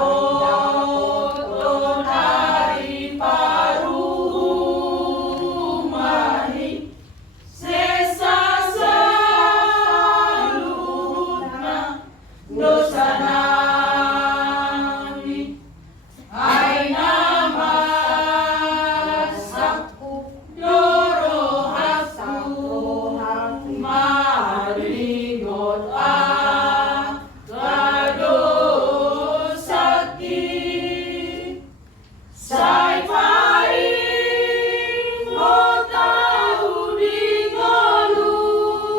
Mandapot hari parumahi sesa salutna dosa nami ay namasak dorohaku maringot Sai paing mo tau di ngoluku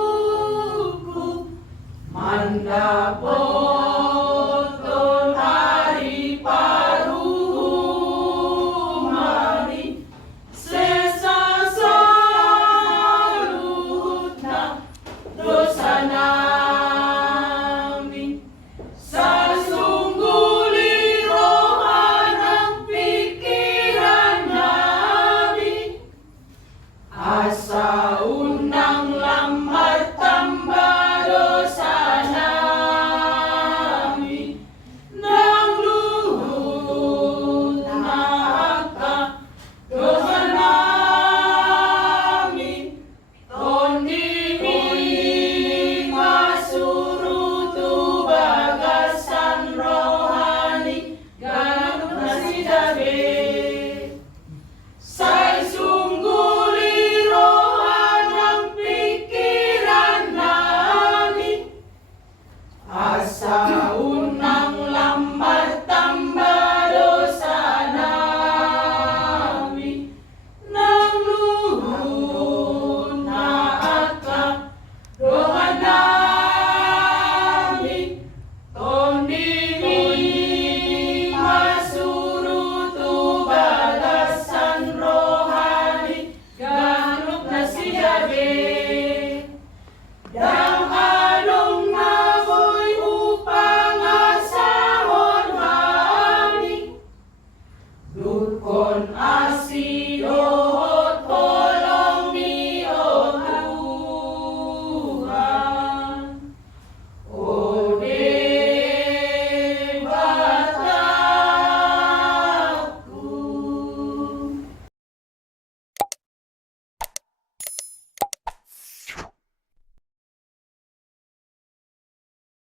Mandapot hari parumahi sesa salutna dosa nami Sasungguli rohanang pikiran nami asa unang lamar tambah dosa nami nang luhut naka dosa nami tondimi masurutu bagasan rohani ganap nasidabe Sai sungguli rohanang pikiran nami asa